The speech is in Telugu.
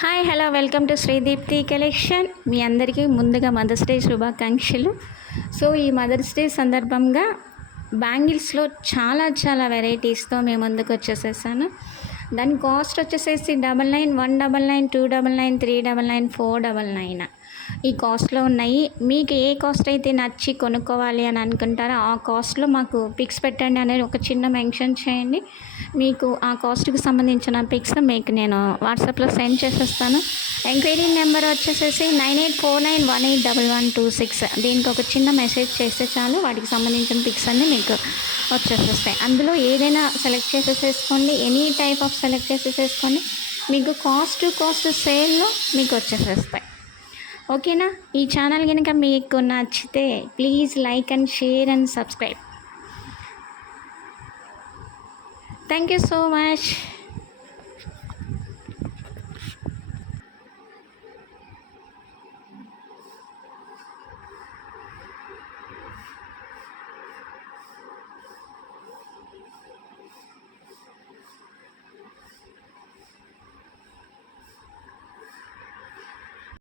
Hi hello welcome to Sridipti collection. మీ అందరికీ ముందుగా మదర్స్ డే శుభాకాంక్షలు. సో ఈ మదర్స్ డే సందర్భంగా బ్యాంగిల్స్లో చాలా వెరైటీస్తో మేము ముందుకు వచ్చేసేసాను. దాని కాస్ట్ వచ్చేసేసి 99, 199, 299, 399, 499 ఈ కాస్ట్లో ఉన్నాయి. మీకు ఏ కాస్ట్ అయితే నచ్చి కొనుక్కోవాలి అని అనుకుంటారో ఆ కాస్ట్లో మాకు పిక్స్ పెట్టండి అనేది ఒక చిన్న మెన్షన్ చేయండి. మీకు ఆ కాస్ట్కి సంబంధించిన పిక్స్ మీకు నేను వాట్సాప్లో సెండ్ చేసేస్తాను. ఎంక్వైరీ నెంబర్ వచ్చేసేసి 9849181126. దీనికి ఒక చిన్న మెసేజ్ చేస్తే చాలు, వాటికి సంబంధించిన పిక్స్ అన్నీ మీకు వచ్చేసేస్తాయి. అందులో ఏదైనా సెలెక్ట్ చేసేసుకోండి, ఎనీ టైప్ ఆఫ్ సెలెక్ట్ చేసేసుకోండి. మీకు కాస్ట్ సేల్లో మీకు వచ్చేసేస్తాయి. ఓకేనా? ఈ ఛానల్ కనుక మీకు నచ్చితే please like and share and subscribe. Thank you so much.